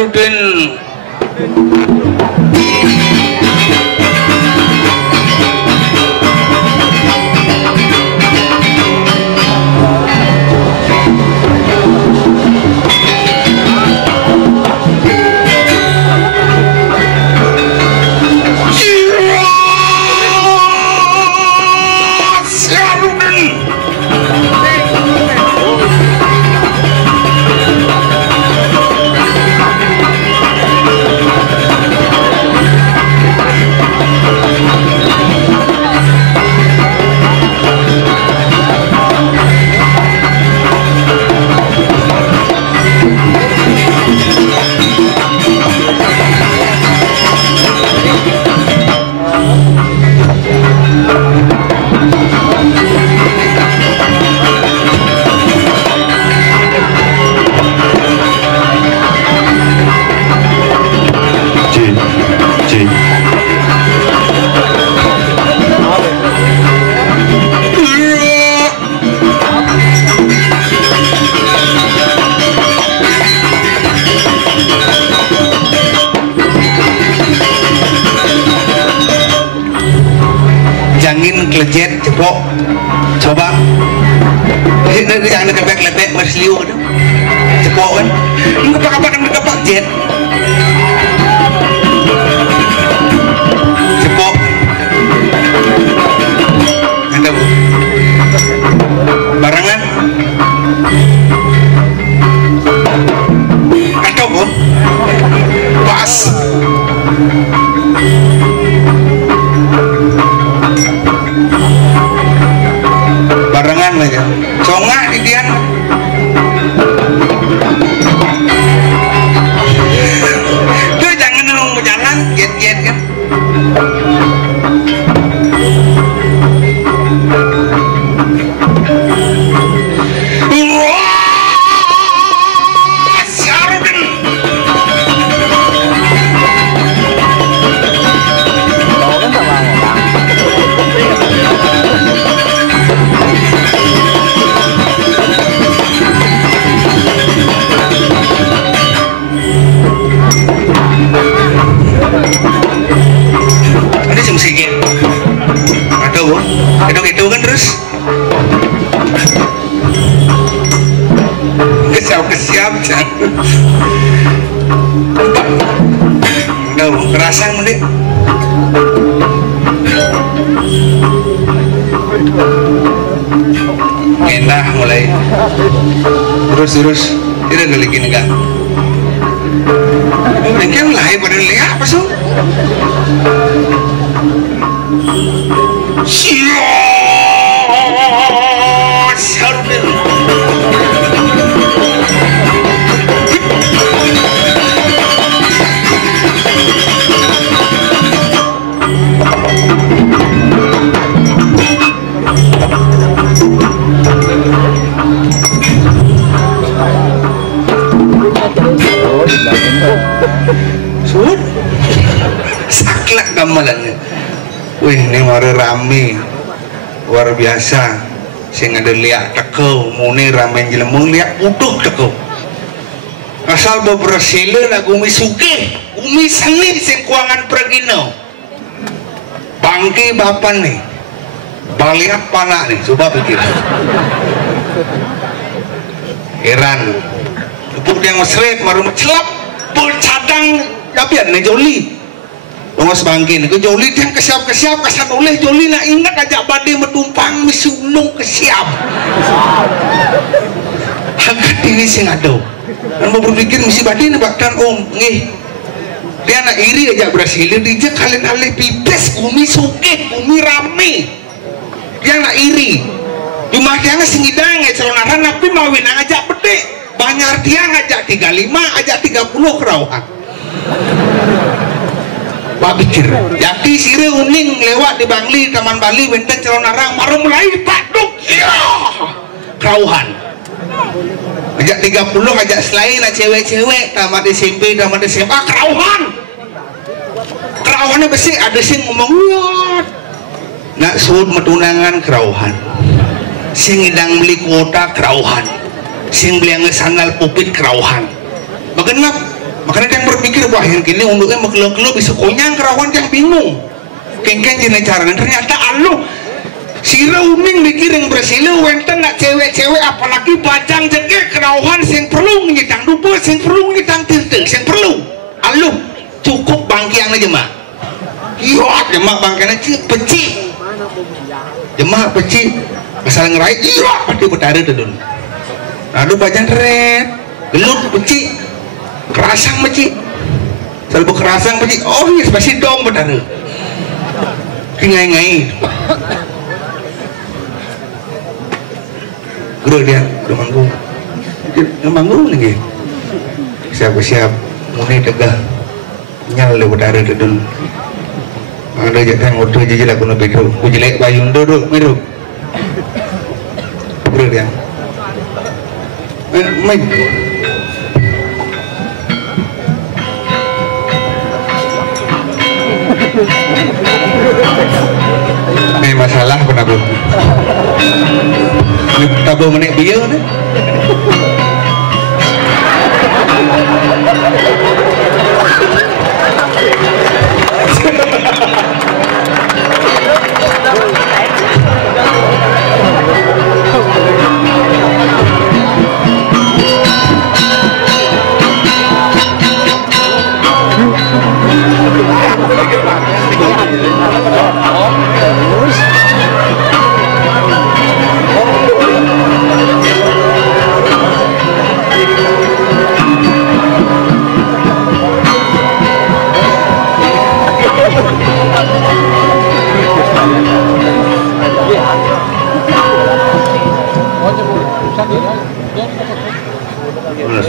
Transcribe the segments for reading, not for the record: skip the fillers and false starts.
Syarudin. Lejet cepok coba ini jangan lepek mersliu kan cepok kan ngepak jet cepok ada bu barangan atau bu pas barengan aja congak di dia tuh jangan nunggu berjalan jet kan itu kan terus kesiap udah kerasan mending enak mulai terus tidak kali gini kan mereka mulai pada lihat apa sih Syarudin Sud saklek gamelannya. Wih, ini rame luar biasa. Sing ada liak tekau muni ramen jelemu liak utuh tekau asal bebersila lagu misuke umi seni sing kuangan pergino bangki bapan nih baliak panak nih coba pikir heran lupuk yang mesret maru mencelap bercadang kapian nih joli Mas bangkin ke joli yang kesiap kesan oleh joli nak ingat ajak badai metumpang misulung kesiap agak ini sing ado dan mau berpikir misi badai nebakkan nih dia nak iri aja berhasil dia kalian alih pipes umi suke umi rame dia nak iri cuma dia sing idang celonaran tapi mawin ajak bedek banyak dia ngajak 35 ajak 30 kerauhan Pak pikir, yaki sire uning lewat di Bangli, Taman Bali, benten calon arang, baru mulai paduk, ya, kerauhan. Ajak 30, ajak selain, cewek-cewek, tamat SMP, tamat SMA, kerauhan. Kerauhannya besi, ada sing ngomong, lihat. Nak suud metunangan kerauhan. Sing idang beli kuota kerauhan. Sing beli yang sandal pupit kerauhan. Bagaimana Makanya yang berpikir wah yang gini unduknya mekelo-kelo bisa konyang kerawan yang bingung kengkeng jenis caranya ternyata aluh sira uning mikir yang bersilu wenten nak cewek-cewek apalagi bajang jengke kerauhan sing perlu ngitang dupa sing perlu ngitang tirte sing perlu aluh cukup bangkian aja mak iya jemak bangkian aja peci jemak peci asal ngerai iya pasti betara itu dulu lalu bajang red gelut peci kerasang peci selalu kerasang peci oh iya pasti dong betara ngai-ngai guru dia udah manggung lagi siap-siap mulai tegah nyal le udara dedun ada jatang waktu jijil aku nabi tu jelek bayun duduk miru guru dia main ini masalah kenapa tabu menik biar ni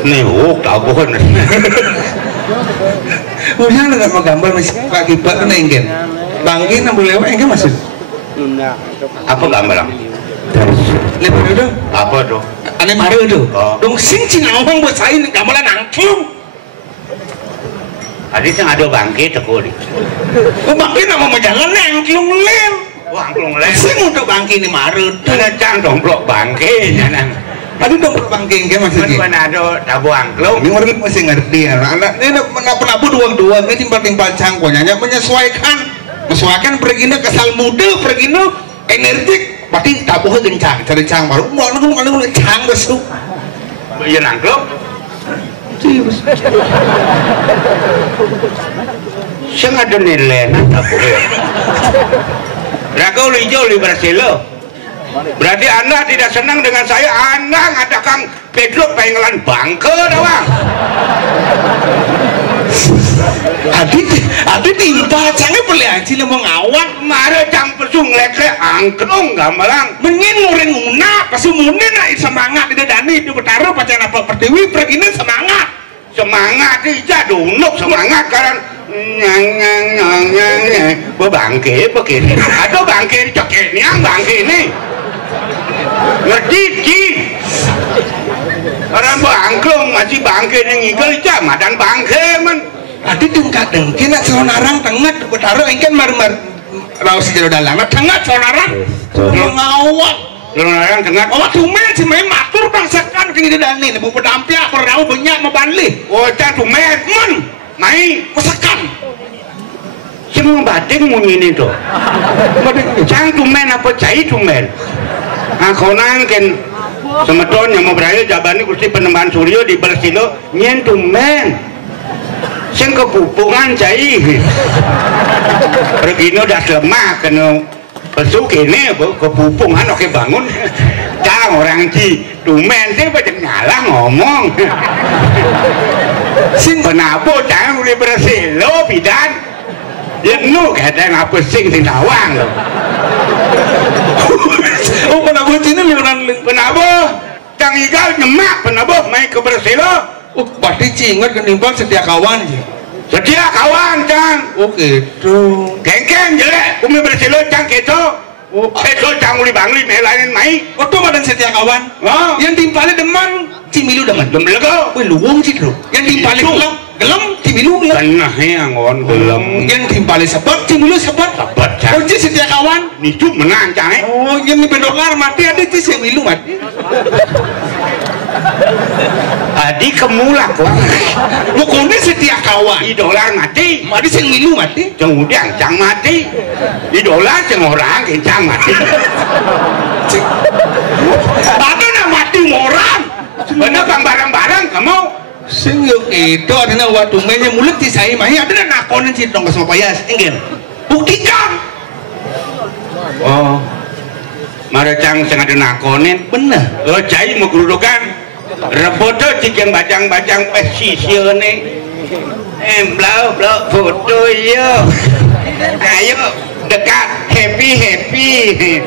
nih, kabuhan. Udah nggak mau gambar masih kaki bak nenggen. Bangkin nak boleh enggak masuk. Apa gambar? Lepas itu? Apa tu? Ane maru tu. Dong sing cing awang buat saya gambaran angklung. Adik yang ada bangkit aku ni. Bangkit nama majalah angklung lem. Wah angklung lem. Sing untuk bangkit ni maru. Ada cang domplok bangkit jangan. Aduh dong bangking ke maksudnya? Mana ada tabu angklung? Ini orang masih ngerti ya. Anak ini penabu duang-duang ini timpal-timpal cangkonya menyesuaikan pergina kesal muda pergina energik. Berarti tabunya gencang cari cang baru. Mau nunggu cang besok. Iya angklung? Saya ada nilai nak tabunya. Raga hijau li Brasilo. Berarti Anda tidak senang dengan saya. Anda ngadakan pedlok pengelan bangke dawang. Adik timpa canggih boleh aja lemong awak mare jang pesung lekle angklung gamalang menyin ngureng nguna pasu mune nak semangat tidak dani itu bertaruh pacar apa pertiwi pergina semangat ija dunuk semangat karena nyang bangke begini ada bangke cekek niang bangke ini ngerti ki orang bangklung masih bangke yang ngigel jam dan bangke man adi tingkat dengki nak sonarang tengah bertaruh engken mar-mar raus jero dalam tengah sonarang ngawak sonarang tengah awak tumen si main matur bangsakan kini dani ibu pedampiak berau banyak membalik oh cah tumen man main masakan semua bating mungkin itu cang tumen apa cai tumen aku nangken semeton yang mau beraya jabani kursi penembahan suryo di Bersilo nyen tumen sing kepupungan cai regino das lemah kena pesuk ini kepupungan oke bangun cang orang ci tumen sih banyak nyala ngomong sing penapo cang di Bersilo bidan jenuh kadang apa sing tawang loh. Oh penabuh Cina liuran penabuh Kang Igal nyemak penabuh main ke Bersilo. Oh pasti cingat kenimbang setia kawan je. Setia kawan Cang. Oh gitu. Kengkeng jelek umi Bersilo Cang keco. Oh keco Cang uli bangli melainin main. Oh tuh badan setia kawan. Oh yang timpalnya deman Cimilu deman. Demlego. Wih luwung sih bro. Yang timpalnya gelem Cimilu gelem. Nah yang on gelem. Yang timpalnya sebat Cimilu sebat. Sebat Cang. Oh setia kawan. Nicu menang Cang. Oh yang ini bedongar mati ada di Cimilu mati. Adi kemulak wah. Mukune setia kawan. Idolar mati. Mati sing milu mati. Kemudian cang mati. Idolar ceng orang kencang mati. Batu nak mati orang. Bener bang barang-barang kamu. Sing yo itu adina waktu mainnya mulut di saya mah adina nakonin sih dong sama payas. Enggak. Buktikan. Oh. Marecang sing ada nakonin. Bener. Oh cai mau gerudukan. Reboto cikin bajang-bajang pesisione. Blau foto yo. Ayo dekat happy.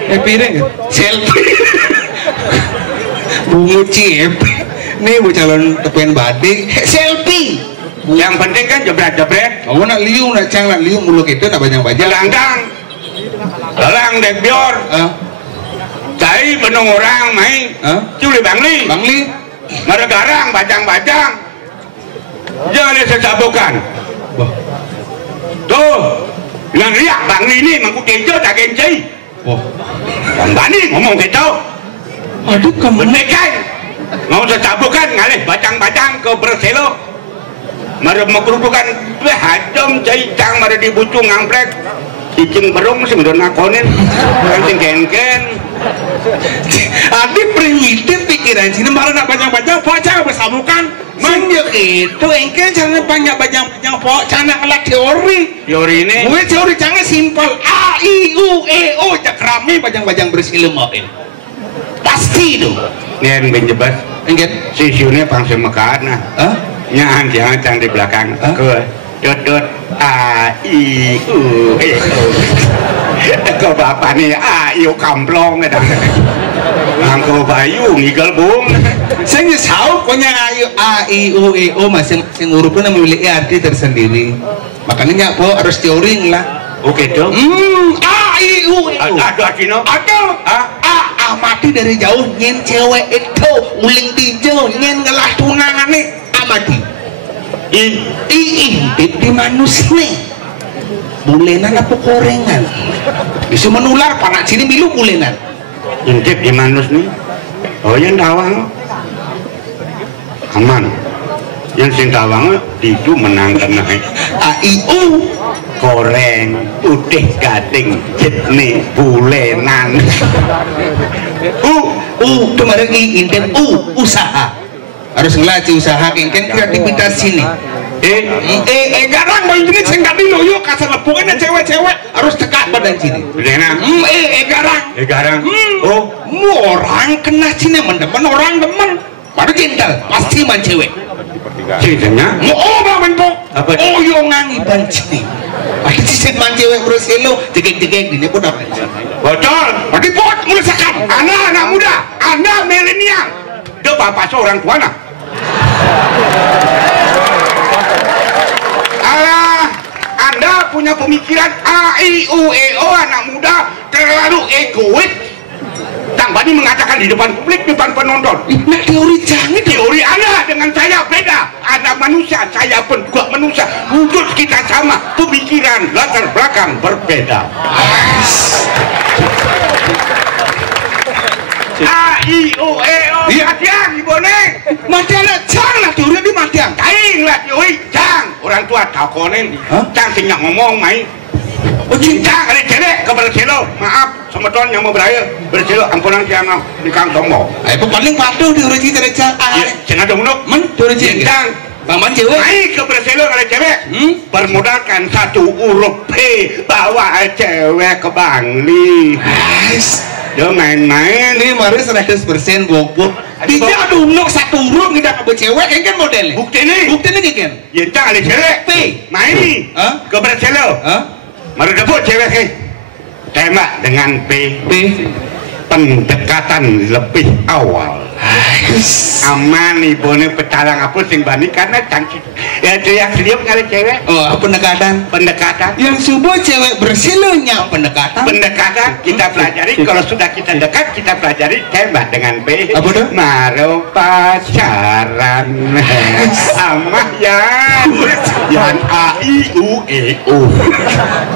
Happy deh. Selfie. Bunga cip. Nih bu calon tepen badik. Selfie. Yang penting kan jebret. Oh nak liu nak cang nak liu muluk itu nak bajang-bajang. Dalang debior. Cai benong orang main. Culi Bangli. Mara garang bajang-bajang. Jangan disesabukan. Tuh, yang riak Bangli ini mangku tejo tak genci. Bang Bani ngomong gitu. Aduh kamu. Bener kan? Mau sesabukan ngalih bajang-bajang ke Berselo. Mara mengkerudukan hajam cai cang mara dibucung ngamplek. Cicing berung sing udah nakonin. Sing ken-ken. Adi primitif pikiran sini marah nak bajang-bajang pok jangan bersabukan sehingga itu engkel jangan banyak bajang-bajang pok jangan ngelah teori ini gue teori jangan simpel A, I, U, E, O jak rame bajang-bajang bersilem pasti itu ngen benjebas engkel sisiunnya pangsil mekat nah nyahan jangan di belakang ke dot A, I, U, E, O ke bapak nih ayo kamplong ada angko bayu ngigel bung saya tahu punya ayo A I U E O masing-masing hurufnya memiliki arti tersendiri makanya po harus teori lah oke dong A I U E O ada amati dari jauh nyen cewek itu uling dijauh nyen ngelah tunangannya amati intip di manusia bulenan apa korengan bisa menular panak sini milu bulenan intip di manus nih oh yang tawang aman yang sing tawang itu menangkan naik AIU koreng putih gading jitni bulenan kemarin intip usaha harus ngelatih usaha ingin kreativitas sini garang mau ini saya nggak dulu yuk kasar lepungan cewek-cewek harus tekak badan sini garang mu orang kena sini mendemen orang demen baru cinta pasti man cewek cintanya bang menpo yo ngangi ban sini pasti cincin man cewek berselo jegek-jegek ini pun apa bocor pasti pot merusakan anak muda anda milenial dia bapak seorang tua nah Anda punya pemikiran A, I, U, E, O anak muda terlalu egois dan Bani mengatakan di depan publik, depan penonton nah teori jangan teori Anda dengan saya beda Anda manusia, saya pun juga manusia wujud kita sama, pemikiran latar belakang berbeda A, I, U, E, O matiang ibone matiang jangan lah teori di matiang kain lah teori jang orang tua takonin jang sinyak ngomong main cinta kali cewek ke Berselo maaf sama tuan yang mau beraya Berselo ampunan siang di kang tombo itu paling patuh teori cinta jang jangan ada munuk teori cinta bang cewek main ke Berselo kali cewek bermodalkan satu huruf P bawa cewek ke Bangli dia main-main ini mari 100% bobok dia ada unuk satu huruf tidak ke cewek kan modelnya bukti ini kan ya tak ada cewek P main nih ke Berselo mari dapur cewek tembak dengan P pendekatan lebih awal aman ibu ini petalang apa sing Bani karena cantik ya teriak-teriak kali cewek pendekatan yang subuh cewek bersilunya pendekatan kita pelajari kalau sudah kita dekat kita pelajari tembak dengan P apa tuh? Maro pacaran amah yang A I U E O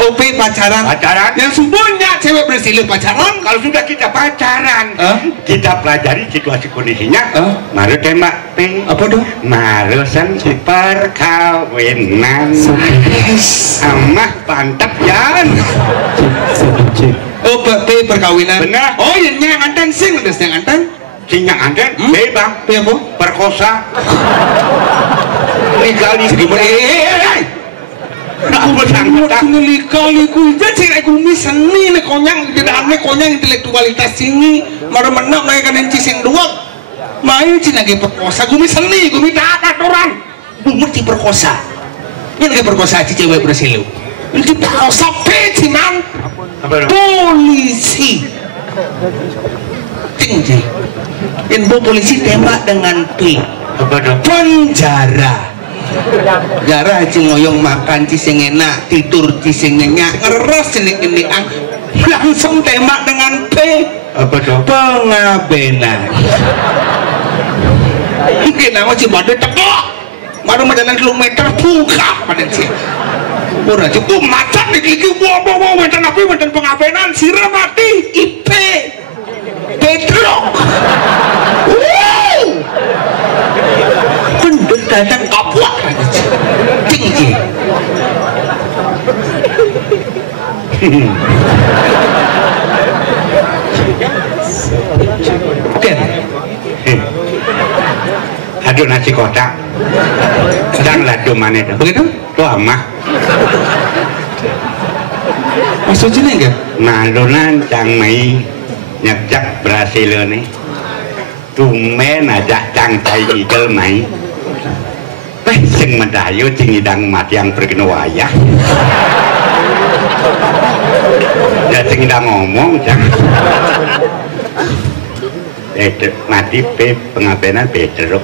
OP pacaran yang subuhnya cewek bersilu pacaran kalau sudah kita pacaran kita pelajari situasi kondisinya maru tembak P. Apa dong? Marusan perkawinan amah pantap Jan. Oh P perkawinan. Benar. Oh yang anten sing udah yang anten. Sinyak anten P bang. P apa? Perkosa. Ligali aku bersangkutan liku jadi aku seni nih konyang tidak aneh konyang intelektualitas sini maru menang naik kan sing dua main cina lagi perkosa gue seni gue minta aturan gue mesti perkosa ini lagi perkosa si cewek bersilu ini perkosa pecinan polisi tinggi info polisi tembak dengan P penjara gara ngoyong makan cising enak tidur cising nyenyak ngeres ini langsung tembak dengan P apa tuh pengabenan mungkin nama si badai tekok baru menjalan kilometer buka pada sih murah cukup macan dikiki bawa mantan api mantan pengabenan sirah mati IP Pedro datang kapuak tinggi Ken aduh nasi kotak dan ladu mana itu begitu? Tuh amah maksudnya enggak? malunan cang mai nyejak berhasil nih tumen aja cang cai idel mai sing mendayu cing idang mati yang pergi wayah ya cing idang ngomong cang mati P pengabenan Pedro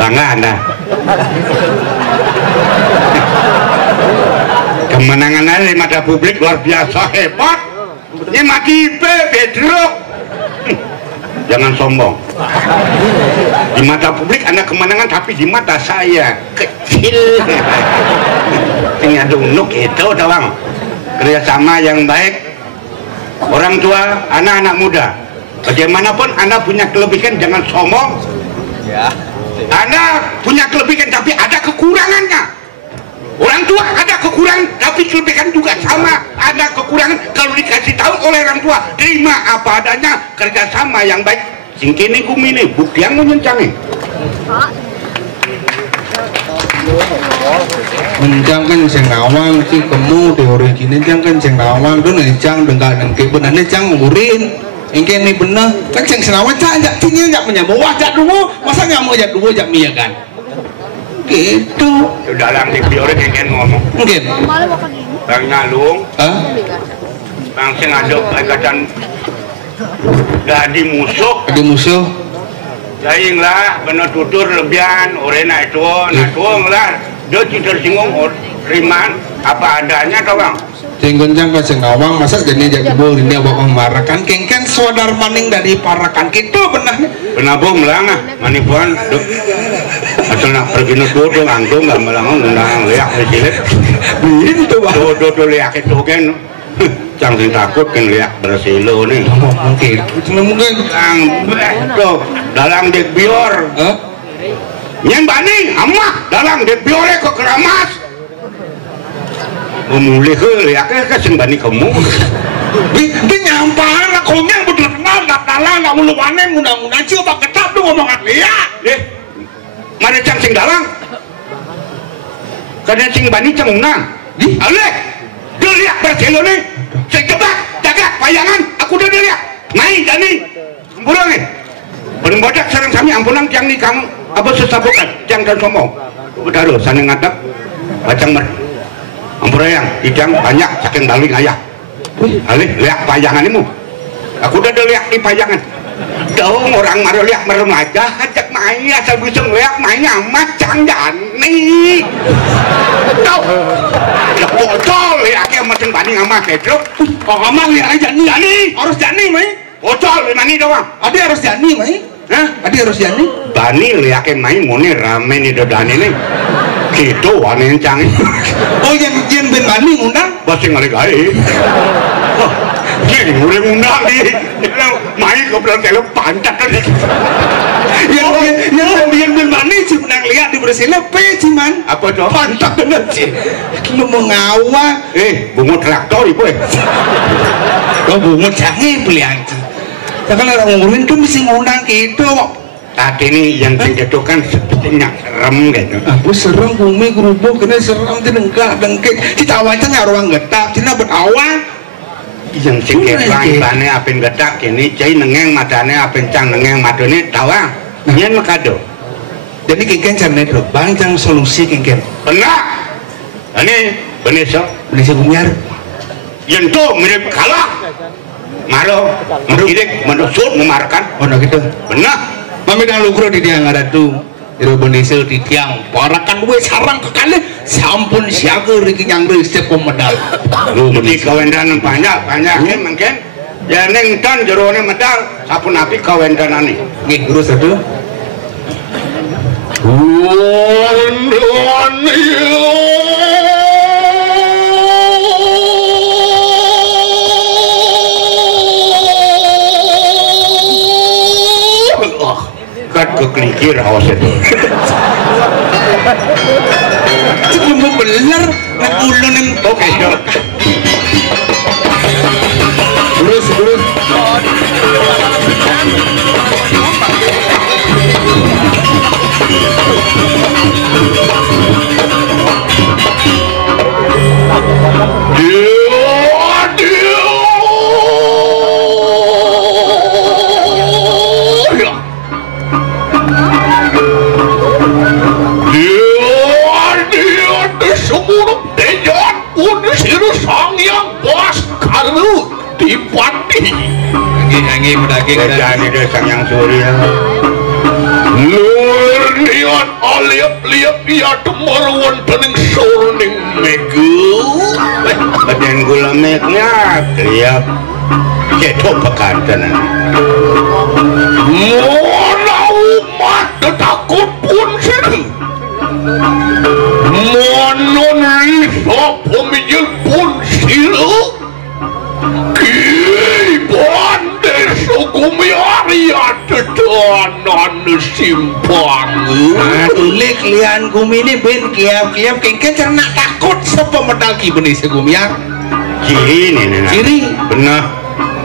bangga anda kemenangan di mata publik luar biasa hebat ini mati P Pedro jangan sombong di mata publik Anda kemenangan tapi di mata saya kecil ini ada unuk itu doang kerjasama yang baik orang tua anak-anak muda bagaimanapun Anda punya kelebihan jangan sombong Anda punya kelebihan tapi ada kekurangannya orang tua ada kekurangan tapi kelebihan juga sama ada kekurangan kalau dikasih tahu oleh orang tua terima apa adanya kerjasama yang baik singkini kumini bukti yang menyencangi menjangkan sing nawang si kamu teori gini jangan sing nawang tuh nejang dengan nengke benar nejang ngurin ingke ini benar kan sing senawang cak tinggi jak menyambung wajah dulu masa nggak mau jak dulu jak mia kan gitu dalam di teori yang ngomong mungkin bang Nalung bang sing ada agatan di musuh lain lah bener tutur lebihan orena itu natuang lah dia tidak singgung riman apa adanya tau bang tinggonjang ke sengawang masa jadi jadi bol ini abang memarakan kengken saudara maning dari parakan gitu benar bom lah manipuan asal nak pergi nutur langsung nggak melangung undang liak berjilid itu bang do liak itu kan jangan takut kan liak bersilo nih mungkin tuh dalam dek bior yang bani amah dalam dek biornya kok keramas memulih liak kasih bani kamu itu nyampahan aku yang betul kenal datalan nggak mulu panen undang-undang coba ketat tuh ngomongan liak mana cang sing dalang karena sing bani cang unang alek dia liak bersilo nih saya coba jaga payangan aku udah lihat main jani burung nih berbodak sarang kami ampunan yang di kamu apa sesabukan yang dan sombong udah lo sana ngadap bacang mer ampurayang idang banyak saking baling ayah alih lihat payangan imu aku udah lihat di payangan dong orang maru lihat meremaja ajak main asal bisa lihat mainnya macam jani tau lah bocol lihat yang macam banding sama Pedro oh kamu lihat jani harus jani mai bocol mana doang adi harus jani mai adi harus jani bani lihat yang main moni rame nih dodani nih gitu aneh cang oh yang ben bani undang pasti nggak gay jadi mulai undang di main goblok kalau pantat kan. Yang biar mana sih menang lihat di Brazil ciman Apa tuh? pantat bener sih lu mau ngawa bungut traktor ibu bungut jangan beli anjing kalau orang ngurusin tuh mesti ngundang gitu tadi nih yang itu kan sepertinya serem gitu aku serem bumi gerubuk kena serem tidak dengkek kita awalnya orang getak cina berawa yang sikit bane apin getak kini cai nengeng matane apin cang nengeng matane tawang nyen makado jadi kengken caranya itu banyak solusi kengken benar ini bener so bisa gumiar yang tuh mirip kalah maro mengirik menusuk memarkan oh no gitu benar mami dah lukro di tiang ada tuh Iro Bendesel di tiang parakan gue sarang kekali sampun siaga riki yang resep pemedal lu jadi kawendan banyak mungkin ya neng tan jerone medal sapun api kawendanane nggih terus satu kat kekelikir awas itu sebelum beler nak ulun oke terus Angin mendaki kerjaan itu sang yang surya Nur niat aliap-liap ya temarwan tening sorning megu badan gula meknya liap ketok pekantanan mana umat takut pun sini monon risok pemijil pun silu Sugumi Arya tedanan simpang tulik lian gumi ini ben kiam kengken cernak takut sapa medal ki benih segumiar ciri ini ciri benar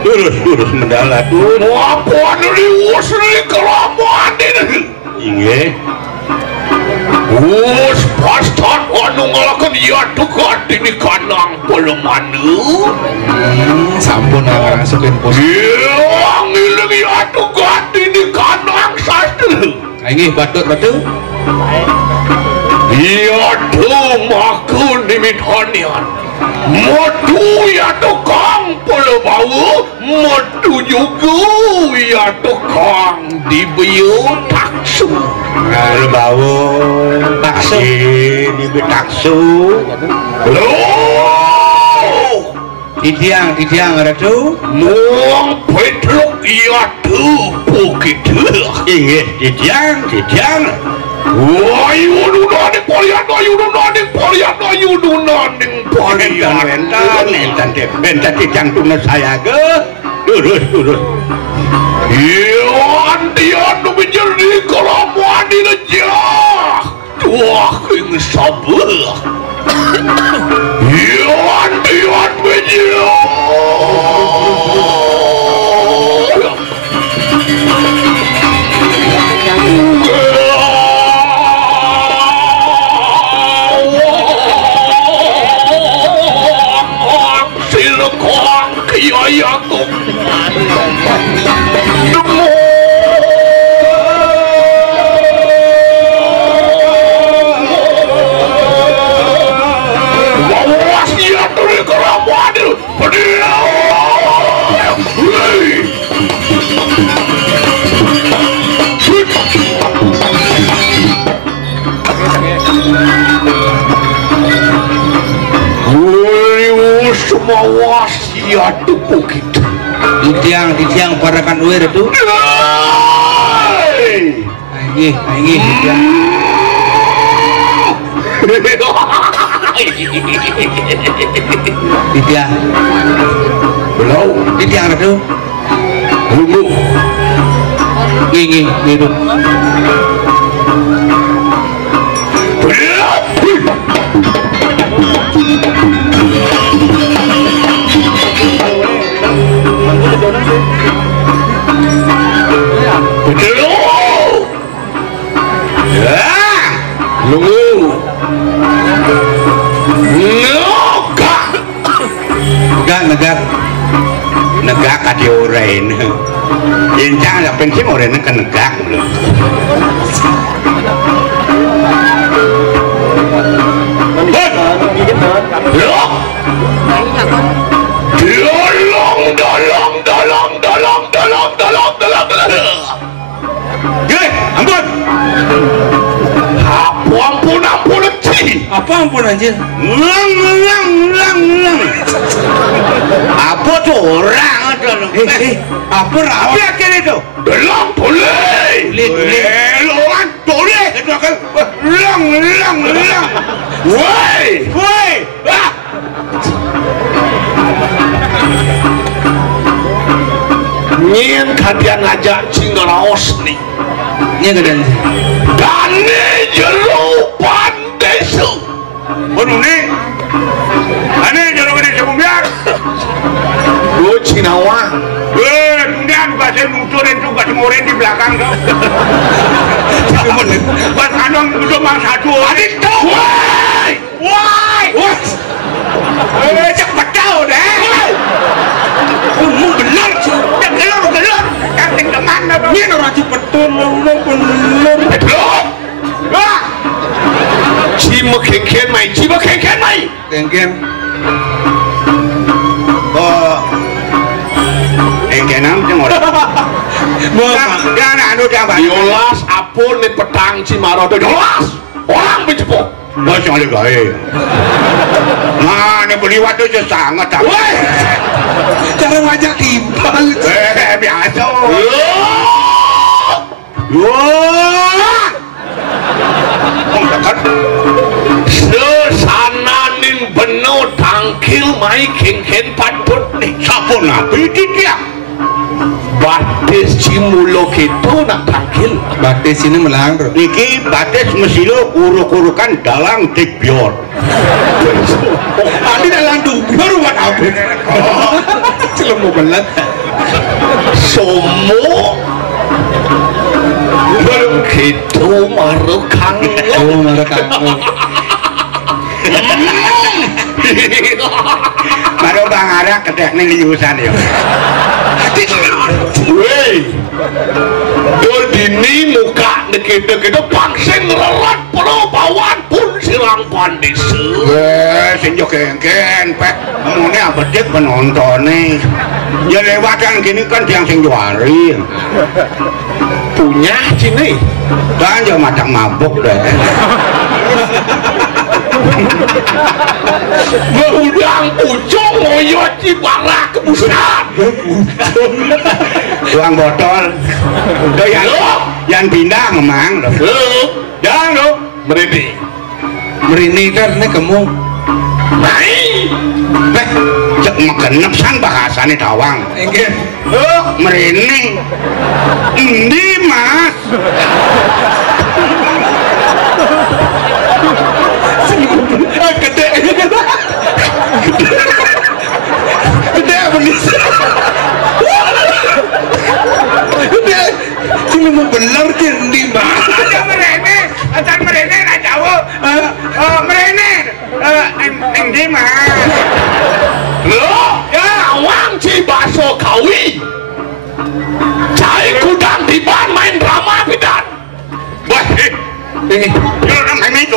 lurus medal tuh apa liwus ni kelamaan ini inge us pastor anu ngalakan ya dekat ini kanang pelemanu sampun ngarasukin pos yang ilang ya dekat ini kanang sastra ini batut ya tuh maku nimitanian madu ya tukang pelebau madu juga ya tukang dibiu taksu pelebau taksu dibiu taksu loh tidiang ada tuh muang petruk ya tuh bukit inget tidiang Ayu nunaning polian bentar jantungnya saya ke lurus Dian nu menjadi kelamuan di lejah tuah ing sabah Dian menjadi Yayaku nemu wawasnya dari keramuan itu semua wasiat bukit tidiang parakan uir itu ini tidiang belum tidiang itu belum Nggih niru. Negak kadi oren. Incang ya penting oren ke negak lho. Apa ampun anjir? Ngelang. Apa tuh orang itu? Apa rawa? Apa akhirnya itu? Belang boleh. Loan boleh. Lang. Woi. Nyen kadian ngajak cingaraos nih. Nya gadan. Dane jerupan desu. Bener nih. Ane jerupan desu biar. Lu Cinawa. Kemudian bahasa nuturin tuh bahasa moren di belakang kau. Pas anong itu mang satu. Adik tuh. Woi. Cepat kau deh. Mau benar sih. Gelor. Kanting kemana? Ini orang cepet tolong bener. Wah. Cima kengken mai. Kengken. Kenam cengor. Jangan anu jangan. Diolas apun nih petang Cimaro. Diolas. Orang menjepuk. Wah jangan gawe. Mana beli waktu je sangat tak. Cara ngajak timbal. Biasa. Sesananin beno tangkil mai kengken patut nih. Sapun nabi dia. Batis cimulo gitu nak tangkil. Batis ini melang bro. Niki batis mesilo uruk-urukan dalam tikbior. Tadi dalam dubior buat apa? Celemu belat. Somo begitu marukang. Oh marukang. Baru bang ada kedek nih liusan ya. Weh, dol dini muka deket-deket pangsen lelat perubahan pun silang pandis. Senjok kengken, pek. Kamunya apa dek penonton nih? Ya lewatan gini kan yang sing juari. Punya sini. Dan ya macam mabuk deh. Mengundang pucung ngoyot cibarak kebusan. Tuang botol. Tuh yang pindah memang. Jangan lo. Merini kan ini kamu. Mai. Pek, cek magenep san bahasane tawang. Engke. Merini. Endi mas? Gede benis. Gede. Cuma mau belar di mana? Ada merene nak jawab. Merene. Endi mas? Lo, ya awang Cibaso Kawi. Cai kudang di ban main drama bidan. Wah, ini. Yo main itu.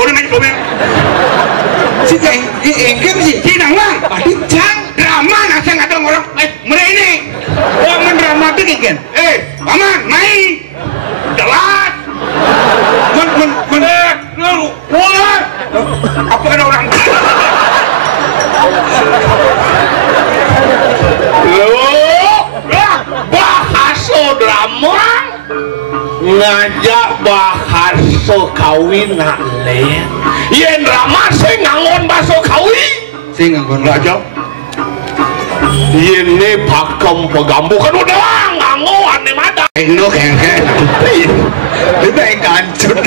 Si engke sih. Si nang Adik cang. Drama nak saya ngadong orang. Merene. Oh mendrama tuh engke. Paman, main. Jelas. Wah. Apa ada orang? Bahaso drama ngajak bahaso kawin nak le. Yen drama saya ngangon bahaso kawin. Saya ngangon Raja. Yen ne pakem pegambu kan udah ngangon ane mada. Ino kengken. Itu yang kancut.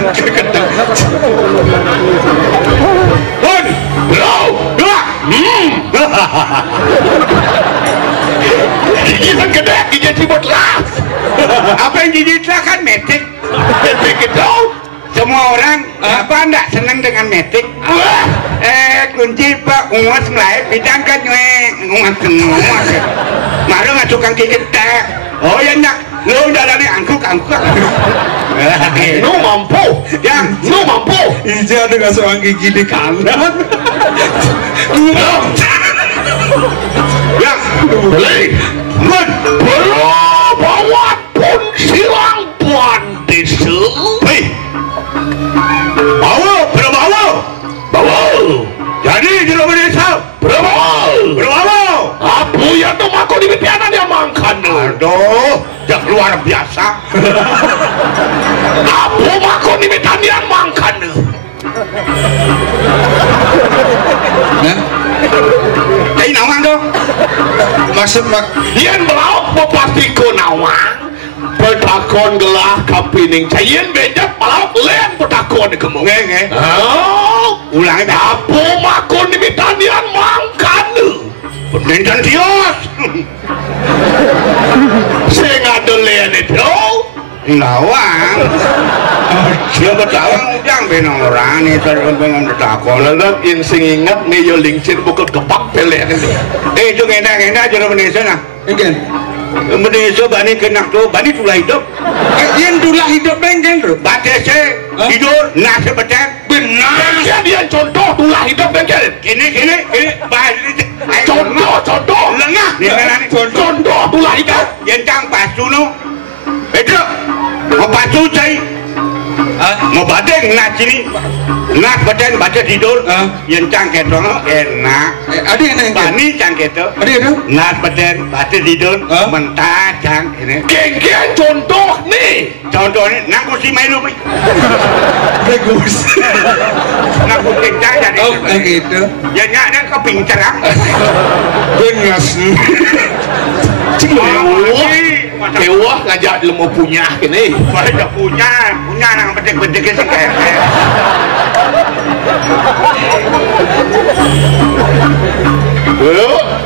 Pun, bro, dua. Gigitan gede, gigi cibut lah. Apa yang gigit lah kan metik. Metik itu. Semua orang apa enggak senang dengan metik? Kunci pak ungas mulai bidang kan ungas. Malu nggak suka gigit teh. Oh ya nak, lu udah dari angkuk. Nu mampu, Ya, nu mampu. Ija ada nggak seorang gigi di kanan. ya, Beli, mun, bawa pun silang pantisu. hei, bawa. Jadi jero desa, Berapa? Apu ya tuh mako di piana dia makan. aduh, jak luar biasa. Apu mako di piana makan. Nah, Kayak nawang dong. maksud mak Yen melaut bupatiku nawang. Petakon gelah kapining cayen bejat melaut len petakon kemung. Nge. Oh, Ulangi dah. apu mako di piana makan. Pendidikan tios. Saya ngadu len itu. Nawang. Dia bertawang ujang benang orang ni terus benang bertakon. Kalau insing ingat nih yo lingcin bukan kepak pelek ini. Itu kena jero Indonesia nah. again. Indonesia bani kena tu bani tulah hidup. Yang tulah hidup bengkel tu. Batese tidur nak sebeten. Benar. Dia contoh tulah hidup bengkel. Kini bani Contoh. lengah. Contoh tulah hidup. Yang cang pasu no. Itu mau pasu cai. Mau badeng nak sini. Nak badan baca tidur. Yang cang ketong enak. Ada yang nanya. Bani cang keto. Ada yang Nak badan baca tidur. Mentah cang ini. Geng contoh nih. Contohnya nak kursi main lu. bagus. Nak kursi cang jadi. Oh, gitu. Ya nyaknya kau pincar. Bengas. Kewah ngajak lu mau punya kini. Boleh punya nang bedek-bedek sih kayak.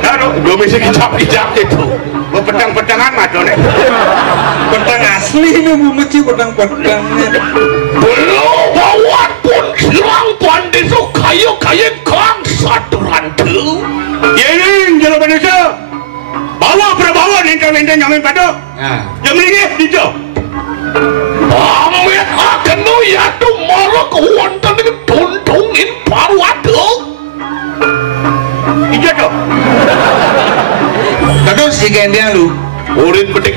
Taruh, gue mesti kicap itu. Pedang-pedangan madone. Pedang asli ini bu meci pedangnya. Belum bawa pun silang pandisu kayu kang satu rantu. Ini jero Indonesia. Bawa nih kau minta nyamin padu. Jam ini dijo. Amit akan nu ya tu marah kewonten dengan tuntungin parwatu. Dijo tu. Kadang si gendian lu. Urin pedik.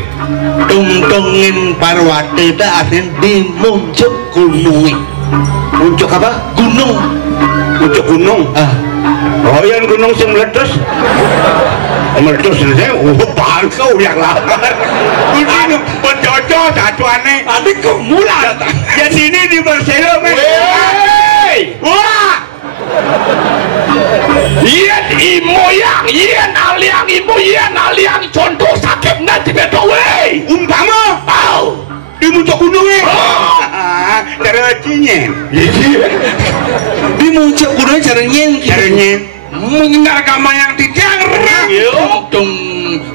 Tungtungin parwate tak ada di muncul gunung. Muncul apa? Gunung. Muncul gunung. Oh yang gunung sing meletus. Meletus saya. Bahal kau yang lapar. Gunung penjojo satu aneh. Tadi kemulan. Ya sini di Barcelona. Wah. Yen imoyang, yen aliang contoh sakit nanti beto wey. Umpama. Au. Di muncul gunung Caranya. Di muncul gunung Caranya. menghindar agama yang tidak tung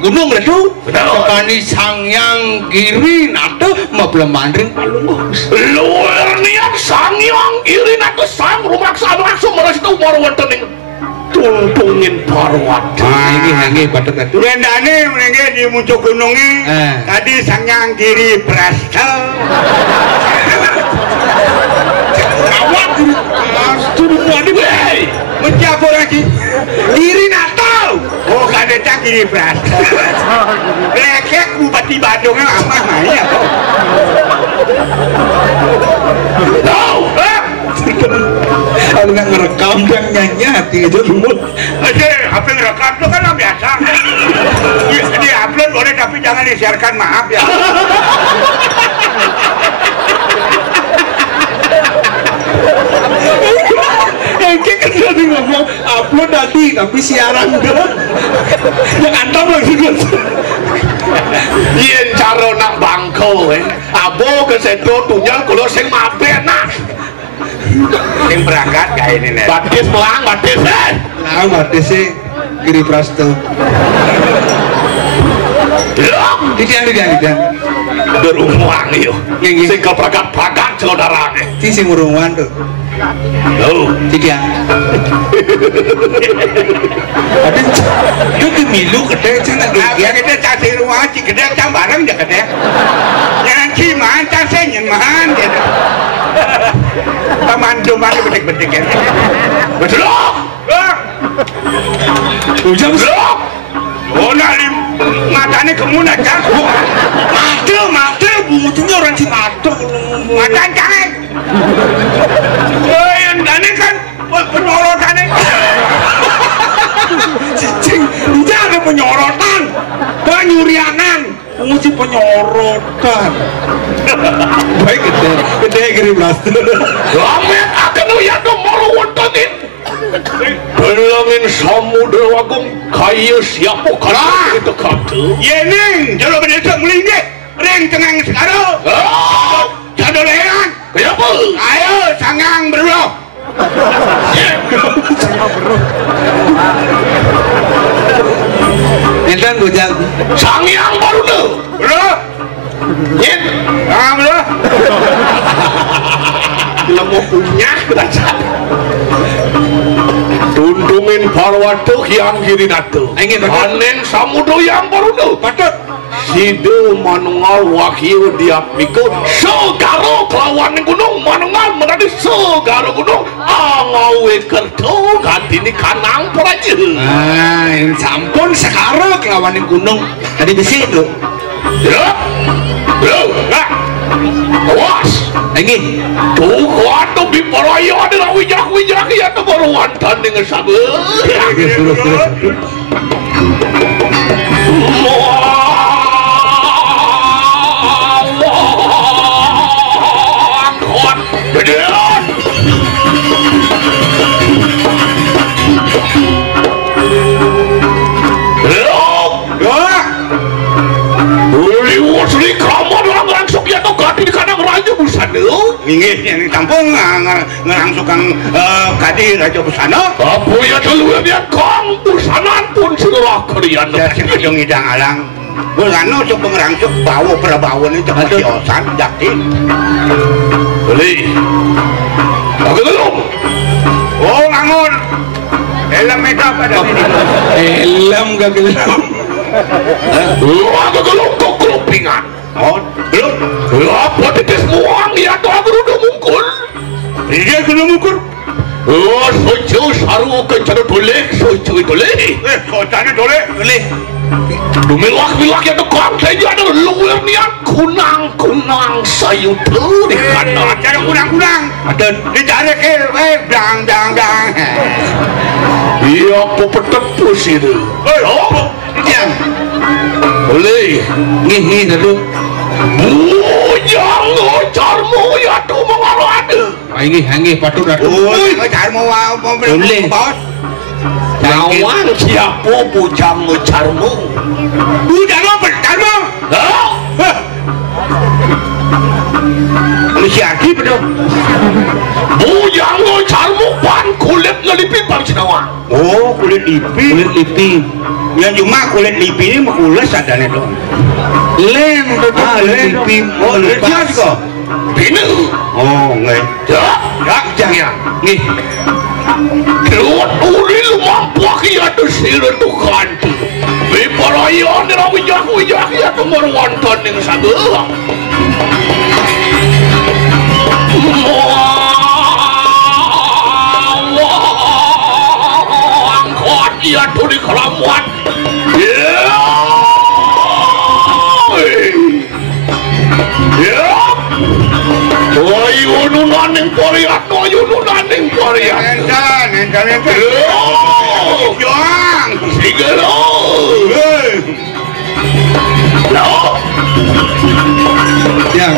gunung itu sekali sangyang kiri nato mau belum mandring palunggus luar niat sangyang kiri nato sang rumah langsung meres itu baru wonten tuntungin parwat. Ini pada itu Rendane menengge di muncul gunungnya tadi sangyang kiri prasta awak suruh mandi mencampur lagi kiri nato oh kada cak kiri prasta lekek bupati Bandungnya apa mainnya tahu kalau nggak ngerekam yang nyanyi itu dulu aja apa yang rekam itu kan biasa di upload boleh tapi jangan disiarkan maaf ya Engke kan tadi ngomong upload tadi tapi siaran yang antam lagi gue yen caro nak bangku kowe abo kesedo tunjang kula sing mabenak Sing berangkat kayak ini nih. batis melang batis Nah, mati sih kiri prasto. Tidak. berumuang iyo Nggih. sing kepragat-pragat saudarane Ci sing urungan tuh. oh Tidak. Ada itu kemilu gede cenah Apa gegian. kita cari rumah cik gede cang bareng aja gede. Jangan ciman cang senyengan gitu. Pemandu mana betik-betik ya. betul Ujang belum Oh nari matanya kemunak cang. mate bujungnya orang Cimado. Mata cang. Oh yang dani kan penyorotannya. Cicing, jangan penyorotan, penyurianan, musim penyorotan. Baik gede kiri blaster. Lamet akan lihat nomor wontonin Belangin samudra wagung kayu siapa karena itu kata Yeneng jalo berdesa melingge. Reng tengang sekarang. Jado lehan. kenapa? Ayo sangang berdua. Enten bujang. Sangyang baru tu Berdua. Yin Sangang berdua. Lemu punya belajar Tundungin parwatu yang kiri natu Ingin betul. Anen samudra yang baru tu Patut. Sidu manungal wakil diap mikul segaro kelawan gunung manungal menjadi segaro gunung angawe kerto ganti ni kanang peraja Nah, ini sampun sekarang kelawan gunung. Tadi besi itu. ya ya awas Lagi. tuh kuat tuh biparaya adalah wijak ya tuh baru wantan dengan sabar Inggih yang tampung ngelangsungkan kadi raja busana. apa ya dulu ya kong busanan pun seluruh kalian Ya sing kejong idang alang. Bulano sok pengrangsuk bawa perabawon itu kesiosan jakti. beli aku belum Oh ngangon. Helm meta pada ini. Helm gak gelam. aku belum kok kelupingan Oh, belum. apa titis muang ya tuh aku udah mungkul Dia kena mukur. oh sojo saru kencana dolek sojo dolek Kotanya dole. Boleh. Dumilak-milak ya tuh kong saja ada luar niat kunang sayutu di kanan Cara kurang-kurang. Ada Dicari ke, dang. iya apa petepus itu oh Yang. boleh nih dulu. bujang ngejarmu ya tuh mengaruh ada Anggi patut dah. Oh, cari mau Boleh. bos. lawan siapa bujang ngejarmu Udah lo pertama. hah? Manusia lagi betul. bujang ngejarmu pan kulit ngelipi bang sinawa Oh, kulit lipi. Kulit lipi. Ya cuma kulit lipi ini mekules adanya dong. Len Len. lipi. Oh, lipinya juga. bina Oh, nggak. ya Ya, jangan. Nih. Lewat uril mampu ya tuh sila tuh kanti biparayan nira wijak ya tuh marwantan yang sabar angkot ya tuh di keramuan ayo nunaning poriat Enten. Juang. sige lo lo Yang.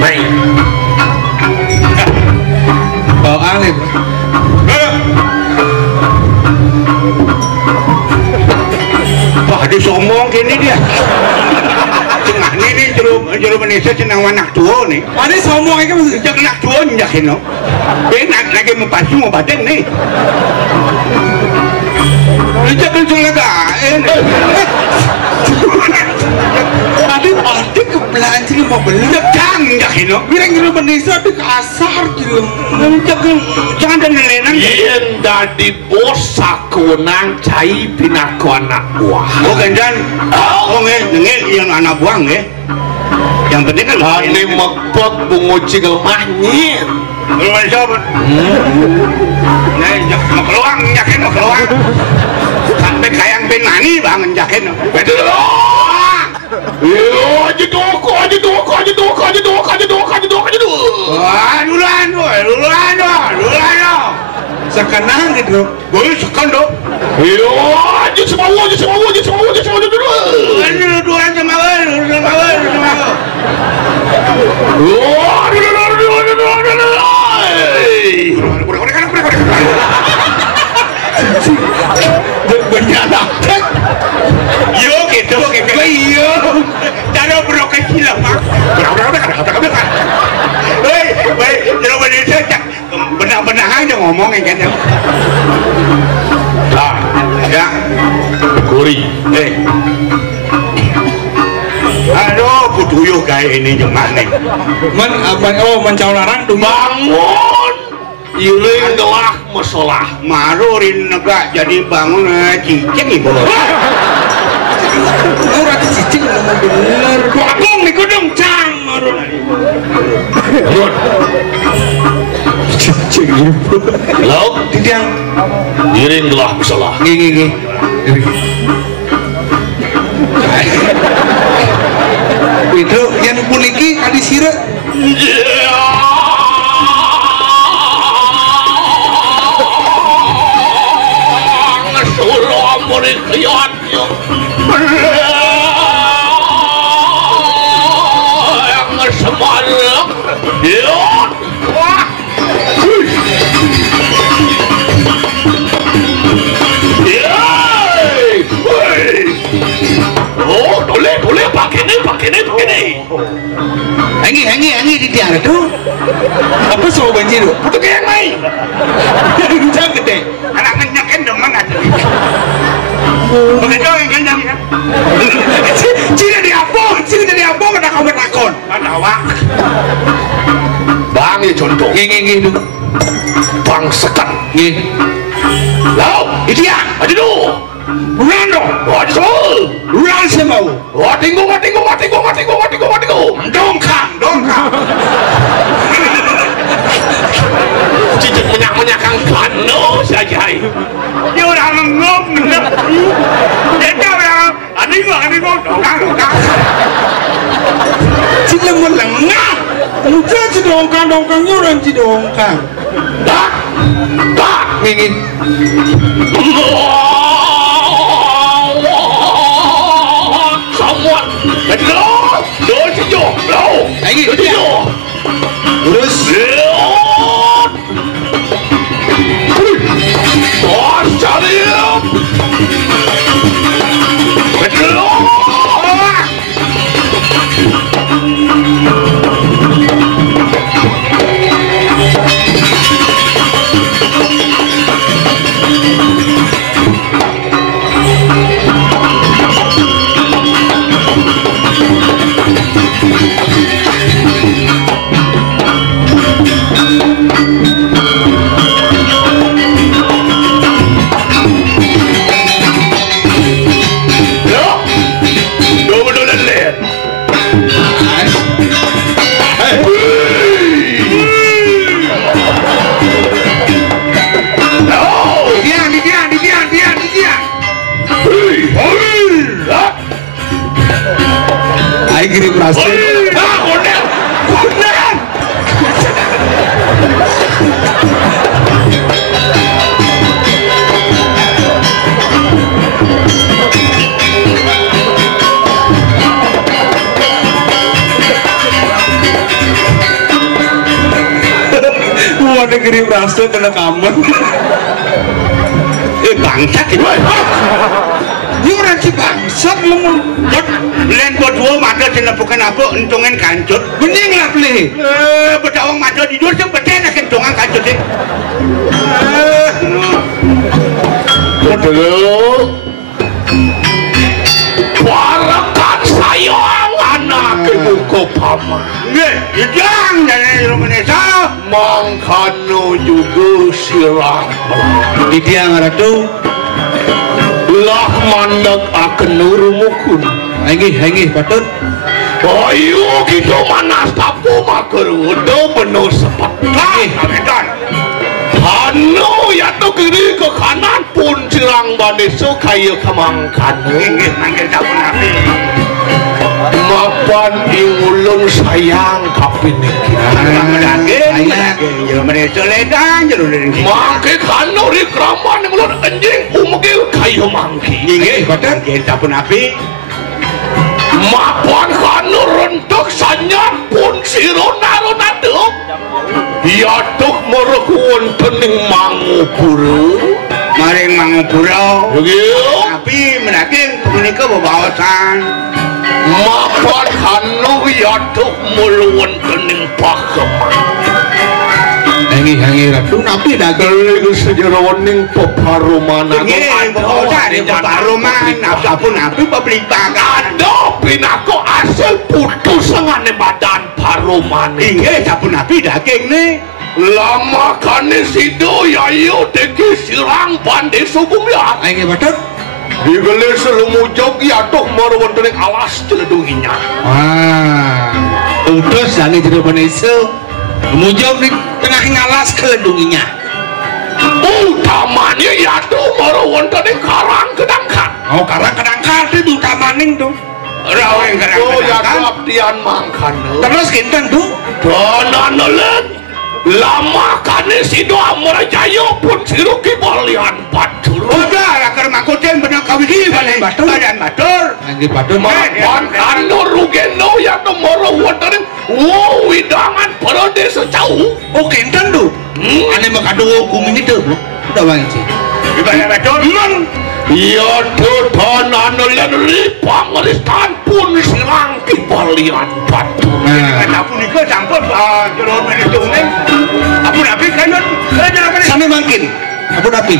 Baik. bisa senang anak tua nih. Ada sombong aja maksudnya. Jangan anak tua nyakin no. Benak lagi mempaju mau badan nih. Jangan culagaan. Tadi pasti kebelancing mau beli. Jangan nyakin no. Bilang gitu Indonesia di kasar gitu. Jangan dan nelenan. Yen dadi bos sakunang cai pinaku anak buah. Oh ganjan. Oh ngel yang anak buang ya. Yang penting kan Ini mekpot bungo cigel mahnyir. lu sobat. Nah, mau keluar nyakin mau keluar. Sampai kayang penani bangun yakin. Betul. Yo, aja doko. Wah, duluan. Sekarang gitu. Boleh sekan dong. Yo, aja semua dulu. Duluan sama gue. Yo gitu. Yo. Cara bro kecil apa? Baik, jangan benar benar-benar aja ngomongin kan ya. Nah, Ya. kuri. Aduh, kuduyo kayak ini cuma nih. Mencau larang tuh. Bangun. Iring gelah masalah. Marurin negak jadi bangun cicing ibu. Orang cicing ngomong bener. Bakung nih kudung cang marun. Cicing ibu. Lauk Tidiang. iring gelah masalah. Gini. Itu yang puniki kadi sira. Ngesuruh murid kiatnya. Yang ngesemangat. Wah. Oh, boleh pakai nih. Hangi di tiang itu. Apa soal banjir itu? Putu kayak main. Jangan gede. Anak nyakin dong mana tuh. Begitu yang kenyang ya. Cina di apa kena kau bertakon. Mana wak? Bang ya contoh. Gini dulu. Bang sekat. Gini. Lauk, Iya. aja dulu. Bulan dong. Wah, semua. Bulan saya mau. Wah, tinggu. Dongkang. Cicit menyak-menyakan kano saja. Dia udah ngop. Dia udah. Ani gua dongkang. Cila melengah. Udah dongkangnya orang dongkang. Dah. Ingin. Someone. Betul. Lagi. Terus. Bos cari. Betul. Kirim rasa. Kunden. Waduh kirim rasa kena kamar. Bangsat itu. Dia orang kan si bangsat lemon. Len berdua mata cina bukan apa untungin kancut. Bening lah beli. Bedawang mata di luar sebetulnya kentungan kancut deh. Betul. Warakan sayang anak ibu kopama. Jangan dari Indonesia. Mangkano juga sirang. Di dia ngaratu. Lah mandak akan nurumukun. Hangi patut. Ayo kita manas tapu makar udah penuh sepat. Kapitan. Hano ya to kiri ke kanan pun sirang baneso kaya kamangkan. Inggit manggil sabun api. Mapan ingulun sayang kapinikin. Daging, Indonesia ledang jeruk dari sini. Mangke kano di keraman ingulun anjing umugil kaya mangki. Inggit manggil sabun api. Mapan kano rentuk sanyar pun sirona naduk. Ya tuk merukuan tening mangupuru. Maring mangupura. Begitu. Tapi menaging menikah berbawasan. Mapan kano ya tuk muluan tening pakeman. Hangi ratu napi daging. Kalau sejarawaning peparuman Inggit berbawasan di peparuman. Sabun api pebelitaan. ada pinako asal putus sengane badan paruman. Inggit sabun api daging nih. Lama kane sido yayo teki sirang pande subum ya. Hangi patut. Digele selumujog ya tok marwan tening alas celedunginya. Wah. Utus jani di Indonesia. Mujog di tengah ngalas keledunginya. Utamanya ya tok marwan tening karang kedangkan. Oh karang kedangkan itu utamaning tuh. Raweng kerang Oh ya kedangkan. tok abdian mangkane. Terus kinten tuh. Donanelet lama kane sido amrajayo pun siruki balian batur. Udah lah kerma kucing bener kawiji balik badan batur. Hangi patut. Mapan kano rugeno ya to moro wonten wo widangan perode secau. Oh kinten tuh. Ane makado kumini tuh. Udah bang sih. Di badan batur. Ya to donanelet pangristan pun sirang ki balian batur. Nah, aku nikah campur jeruk menitung nih. Aku nabi kanun. Sami mangkin. Apa napi?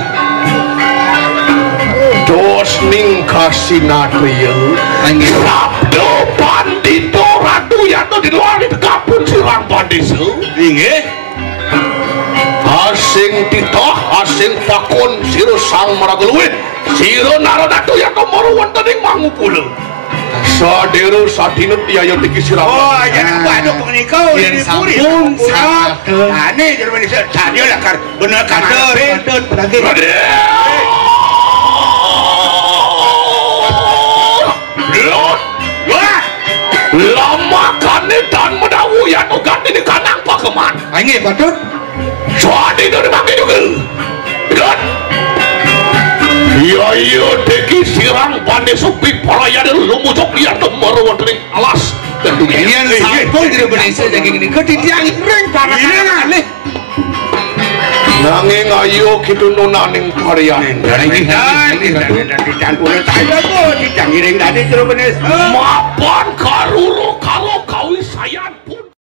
Dos ning kasinatrio. Hangi. Sabdo bandito ratu ya to di luar di kapun sirang bandisu. Inggit. Asing titoh, asing pakon, siro sang maraguluwin, siro narodatu ya to moro wontening mangupul. Sadero sadinut yayo tiki sirang. Oh, jangan waduh pengnikau ini puri. Aneh jeruk manis. Sadio lah kar bener kantor. Lagi. Wah, Lama kane dan medawu ya to ganti di kanang pakeman. Hangi patut. Jadi itu dipakai juga. Dan ya teki sirang pandai sepi pelayan lumujok lihat merawat ring alas. Yang sampun di Indonesia jadi gini. Ketitiang ring para kali. Nanging ayo kita nunaning varian. dan campur saya kok dicangiring tadi jeruk manis. Mapan karur